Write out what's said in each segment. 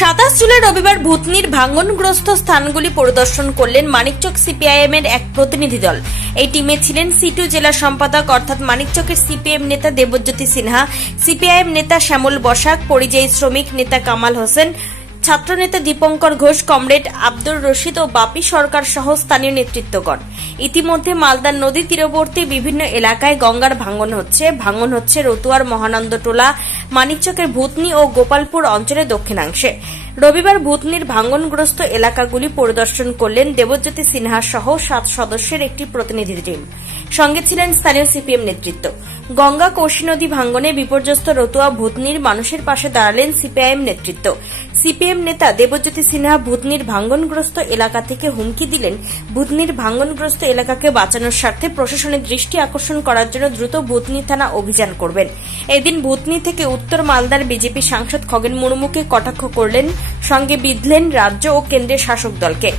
27 জুলাই রবিবার ভূতনির ভাঙনগ্রস্ত স্থানগুলি পরিদর্শন করলেন মানিকচক সিপিআইএম এর এক প্রতিনিধি দল। এই টিমে ছিলেন সিটু জেলা সম্পাদক অর্থাৎ মানিকচকের সিপিএম নেতা দেবজ্যোতি সিনহা, সিপিআইএম নেতা শ্যামল বসাক, পরিযায়ী শ্রমিক নেতা কামাল হোসেন, ছাত্রনেতা দীপঙ্কর ঘোষ, কমরেড আব্দুর রশিদ ও বাপি সরকার সহ স্থানীয় নেতৃত্বগণ। ইতিমধ্যে মালদার নদী তীরবর্তী বিভিন্ন এলাকায় গঙ্গার ভাঙন হচ্ছে রতুয়ার মহানন্দটোলা, মানিকচকের ভূতনি ও গোপালপুর অঞ্চলের দক্ষিণাংশে। রবিবার ভূতনির ভাঙনগ্রস্ত এলাকাগুলি পরিদর্শন করলেন দেবজ্যোতি সিনহা সহ 7 সদস্যের একটি প্রতিনিধি টিম। সঙ্গে ছিলেন স্থানীয় সিপিএম নেতৃত্ব। গঙ্গা কোশি নদী ভাঙনে বিপর্যস্ত রতুয়া ভূতনির মানুষের পাশে দাঁড়ালেন সিপিআইএম নেতৃত্ব। সিপিএম নেতা দেবজ্যোতি সিনহা ভূতনির ভাঙনগ্রস্ত এলাকা থেকে হুমকি দিলেন, ভূতনির ভাঙনগ্রস্ত এলাকাকে বাঁচানোর স্বার্থে প্রশাসনের দৃষ্টি আকর্ষণ করার জন্য দ্রুত ভূতনি থানা অভিযান করবেন। এদিন ভূতনি থেকে উত্তর মালদার বিজেপি সাংসদ খগেন মুর্মুকে কটাক্ষ করলেন, সঙ্গে বিঁধলেন রাজ্য ও কেন্দ্রের শাসক দলকে।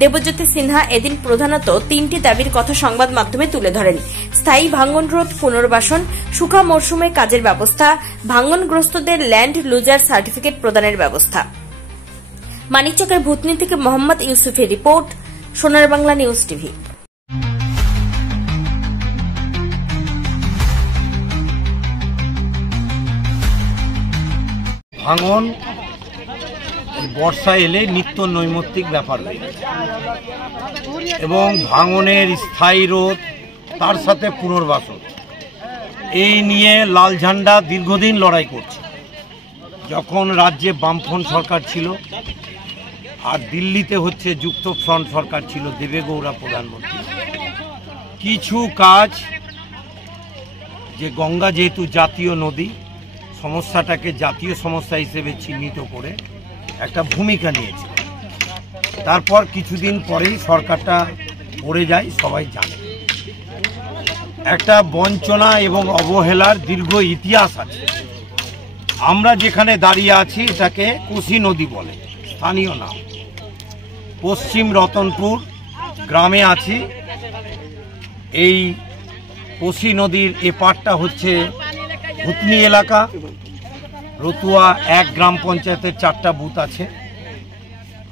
দেবজ্যোতি সিনহা এদিন প্রধানত 3টি দাবির কথা সংবাদ মাধ্যমে তুলে ধরেন: স্থায়ী ভাঙন রোধ, পুনর্বাসন, শুকা মরশুমে কাজের ব্যবস্থা, ভাঙনগ্রস্তদের ল্যান্ড লুজার সার্টিফিকেট প্রদানের ব্যবস্থা। মানিকচকের ভূতনি থেকে মোহাম্মদ ইউসুফের রিপোর্ট, সোনার বাংলা নিউজ টিভি। ভাঙন বর্ষা এলে নিত্য নৈমিত্তিক ব্যাপার হয়ে গেছে এবং ভাঙনের স্থায়ী রোধ তার সাথে পুনর্বাসন এই নিয়ে লাল ঝান্ডা দীর্ঘদিন লড়াই করছে। যখন রাজ্যে বামফ্রন্ট সরকার ছিল আর দিল্লিতে হচ্ছে যুক্ত ফ্রন্ট সরকার ছিল, দেবেগৌড়া প্রধানমন্ত্রী, কিছু কাজ যে গঙ্গা যেহেতু জাতীয় নদী, সমস্যাটাকে জাতীয় সমস্যা হিসেবে চিহ্নিত করে একটা ভূমিকা নিয়েছে। তারপর কিছুদিন পরেই সরকারটা পড়ে যায়, সবাই জানে। একটা বঞ্চনা এবং অবহেলার দীর্ঘ ইতিহাস আছে। আমরা যেখানে দাঁড়িয়ে আছি এটাকে কোশি নদী বলে, স্থানীয় নাম। পশ্চিম রতনপুর গ্রামে আছি। এই কোশি নদীর এপারটা হচ্ছে ভূতনি এলাকা। রতুয়া 1 গ্রাম পঞ্চায়েতের 4টা বুথ আছে।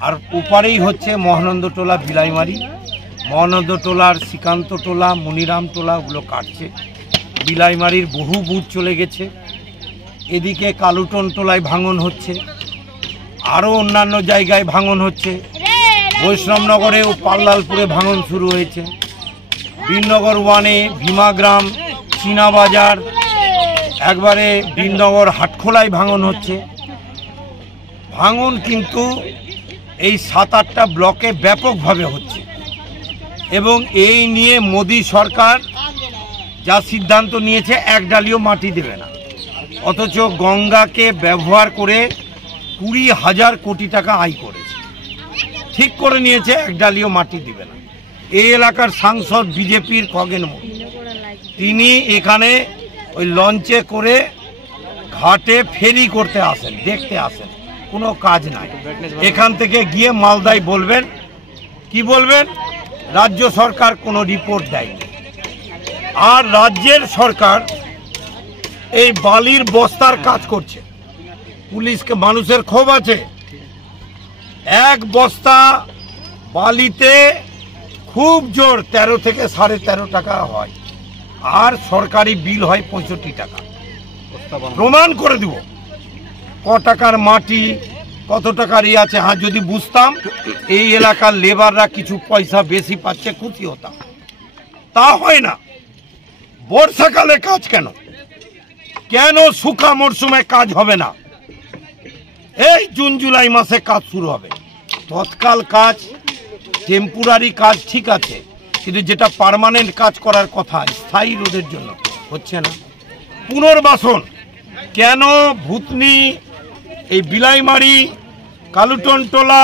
আর ওপারেই হচ্ছে মহানন্দটোলা, বিলাইমারি। মহানন্দটোলার শ্রীকান্তটোলা, মনিরামটোলা ওগুলো কাটছে। বিলাইমারির বহু বুথ চলে গেছে। এদিকে কালুটনটোলায় ভাঙন হচ্ছে, আরও অন্যান্য জায়গায় ভাঙন হচ্ছে। বৈষ্ণবনগরে ও পাল্লালপুরে ভাঙন শুরু হয়েছে। বীরনগর 1-এ ভীমাগ্রাম, চীনাবাজার, একবারে বীরনগর হাটখোলায় ভাঙন হচ্ছে। ভাঙন কিন্তু এই 7-8টা ব্লকে ব্যাপকভাবে হচ্ছে এবং এই নিয়ে মোদী সরকার যা সিদ্ধান্ত নিয়েছে, 1 ডালিও মাটি দেবে না, অথচ গঙ্গাকে ব্যবহার করে 20,000 কোটি টাকা আয় করেছে। ঠিক করে নিয়েছে 1 ডালিও মাটি দিবে না। এই এলাকার সাংসদ বিজেপির খগেন মুর্মু, তিনি এখানে ওই লঞ্চে করে ঘাটে ফেরি করতে আসেন, দেখতে আসেন, কোনো কাজ নাই। এখান থেকে গিয়ে মালদায় বলবেন, কি বলবেন? রাজ্য সরকার কোনো রিপোর্ট দেয়নি। আর রাজ্যের সরকার এই বালির বস্তার কাজ করছে। পুলিশকে মানুষের ক্ষোভ আছে। 1 বস্তা বালিতে খুব জোর 13 থেকে 13.5 টাকা হয়, আর সরকারি বিল হয় 65 টাকা। প্রমাণ করে দিব ক টাকার মাটি, কত টাকার আছে। হ্যাঁ, যদি বুঝতাম এই এলাকার লেবাররা কিছু পয়সা বেশি পাচ্ছে, খুশি হতাম। তা হয় না। বর্ষাকালে কাজ কেন? কেন শুকা মরশুমে কাজ হবে না? এই জুন জুলাই মাসে কাজ শুরু হবে। তৎকাল কাজ, টেম্পোরারি কাজ ঠিক আছে, কিন্তু যেটা পার্মানেন্ট কাজ করার কথা, স্থায়ী রোধের জন্য হচ্ছে না। পুনর্বাসন কেন? ভূতনি, এই বিলাইমারি, কালুটনটোলা,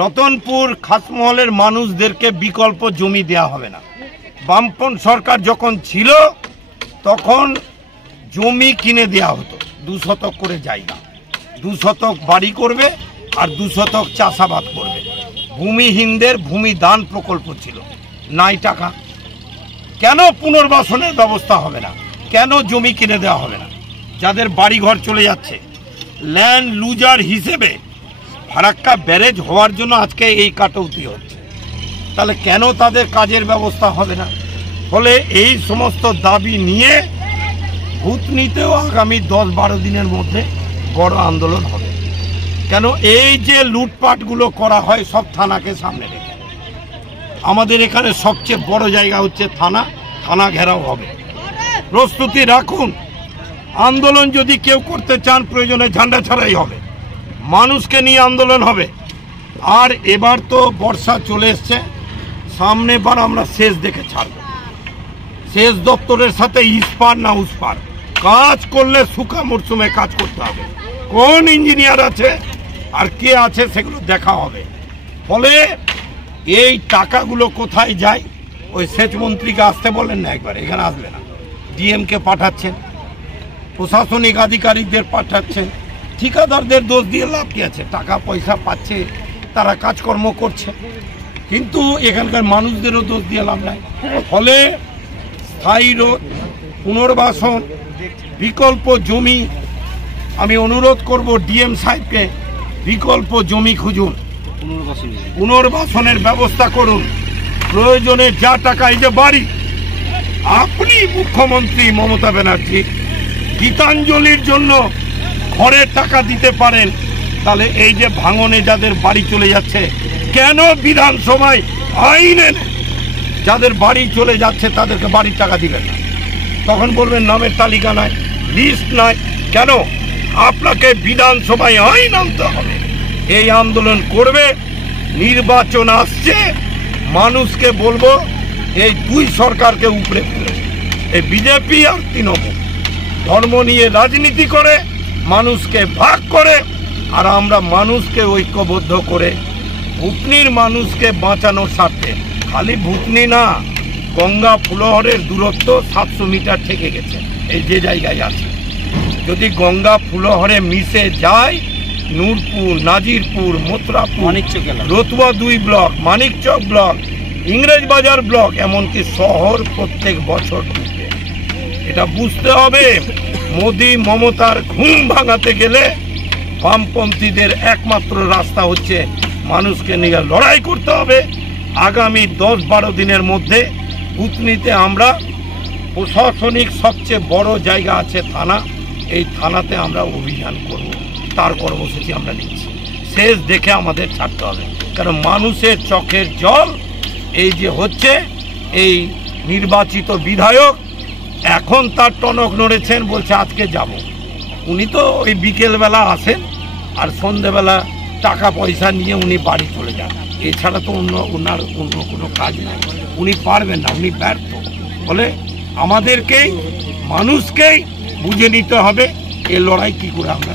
রতনপুর, খাসমহলের মানুষদেরকে বিকল্প জমি দেয়া হবে না। বামপন্থী সরকার যখন ছিল তখন জমি কিনে দেয়া হতো, 2 শতক করে জায়গা, 2 শতক বাড়ি করবে আর 2 শতক চাষাবাদ করবে। ভূমিহীনদের ভূমি দান প্রকল্প ছিল, নাই টাকা। কেন পুনর্বাসনের ব্যবস্থা হবে না? কেন জমি কিনে দেওয়া হবে না? যাদের বাড়িঘর চলে যাচ্ছে, ল্যান্ড লুজার হিসেবে ফারাক্কা ব্যারেজ হওয়ার জন্য আজকে এই কাটৌতি হচ্ছে, তাহলে কেন তাদের কাজের ব্যবস্থা হবে না? ফলে এই সমস্ত দাবি নিয়ে ভূতনিতেও আগামী 10-12 দিনের মধ্যে বড় আন্দোলন হবে। কেন এই যে লুটপাটগুলো করা হয় সব থানাকে সামনে রেখে, আমাদের এখানে সবচেয়ে বড় জায়গা হচ্ছে থানা ঘেরাও হবে। প্রস্তুতি রাখুন, আন্দোলন যদি কেউ করতে চান প্রয়োজনে ঝান্ডা ছাড়াই হবে, মানুষকে নিয়ে আন্দোলন হবে। আর এবার তো বর্ষা চলে এসছে, সামনে বার আমরা শেষ দেখে ছাড়ব। শেষ দপ্তরের সাথে ইস্পার না উস্পার, কাজ করলে শুকা মরশুমে কাজ করতে হবে। কোন ইঞ্জিনিয়ার আছে আর কে আছে সেগুলো দেখা হবে। ফলে এই টাকাগুলো কোথায় যায়? ওই সেচ মন্ত্রীকে আসতে বলেন না, একবার এখানে আসবে না, ডিএমকে পাঠাচ্ছেন, প্রশাসনিক আধিকারিকদের পাঠাচ্ছেন, ঠিকাদারদের দোষ দিয়ে লাভ কি আছে? টাকা পয়সা পাচ্ছে, তারা কাজকর্ম করছে, কিন্তু এখানকার মানুষদেরও দোষ দিয়ে লাভ নাই। ফলে স্থায়ী রোড, পুনর্বাসন, বিকল্প জমি, আমি অনুরোধ করব ডিএম সাহেবকে বিকল্প জমি খুঁজুন, পুনর্বাসনের ব্যবস্থা করুন। প্রয়োজনে যা টাকা, এই যে বাড়ি, আপনি মুখ্যমন্ত্রী মমতা ব্যানার্জি গীতাঞ্জলির জন্য ঘরের টাকা দিতে পারেন, তাহলে এই যে ভাঙনে যাদের বাড়ি চলে যাচ্ছে, কেন বিধানসভায় আইন এনে যাদের বাড়ি চলে যাচ্ছে তাদেরকে বাড়ির টাকা দিবেন না? তখন বলবেন নামের তালিকা নাই, লিস্ট নাই। কেন? আপনাকে বিধানসভায় আইন আনতে হবে। এই আন্দোলন করবে, নির্বাচন আসছে, মানুষকে বলবো এই দুই সরকারকে উপরে তুলে, এই বিজেপি আর তৃণমূল ধর্ম নিয়ে রাজনীতি করে, মানুষকে ভাগ করে, আর আমরা মানুষকে ঐক্যবদ্ধ করে ভুতনির মানুষকে বাঁচানোর স্বার্থে। খালি ভুতনি না, গঙ্গা ফুলহরের দূরত্ব 700 মিটার থেকে গেছে এই যে জায়গায় আছে। যদি গঙ্গা ফুলহরে মিশে যায়, Nurpur, Najirpur, Mathurapur, Ratua 2 block, Manikchak block, Englishbazar block, এমনকি শহর প্রত্যেক বছর ঢুকবে। এটা বুঝতে হবে। মোদি মমতার ঘুম ভাঙাতে গেলে বামপন্থীদের একমাত্র রাস্তা হচ্ছে মানুষকে নিয়ে লড়াই করতে হবে। আগামী 10-12 দিনের মধ্যে ভূতনিতে আমরা প্রশাসনিক সবচেয়ে বড় জায়গা আছে থানা, এই থানাতে আমরা অভিযান করব, তার কর্মসূচি আমরা নিচ্ছি। শেষ দেখে আমাদের ছাড়তে হবে, কারণ মানুষের চোখের জল এই যে হচ্ছে, এই নির্বাচিত বিধায়ক এখন তার টনক নড়েছেন, বলছে আজকে যাব। উনি তো ওই বিকেলবেলা আসেন আর সন্ধেবেলা টাকা পয়সা নিয়ে উনি বাড়ি চলে যান, এছাড়া তো ওনার অন্য কোনো কাজ নাই। উনি পারবেন না, উনি ব্যর্থ। বলে আমাদেরকেই, মানুষকেই বুঝে নিতে হবে এ লড়াই কি করে আমরা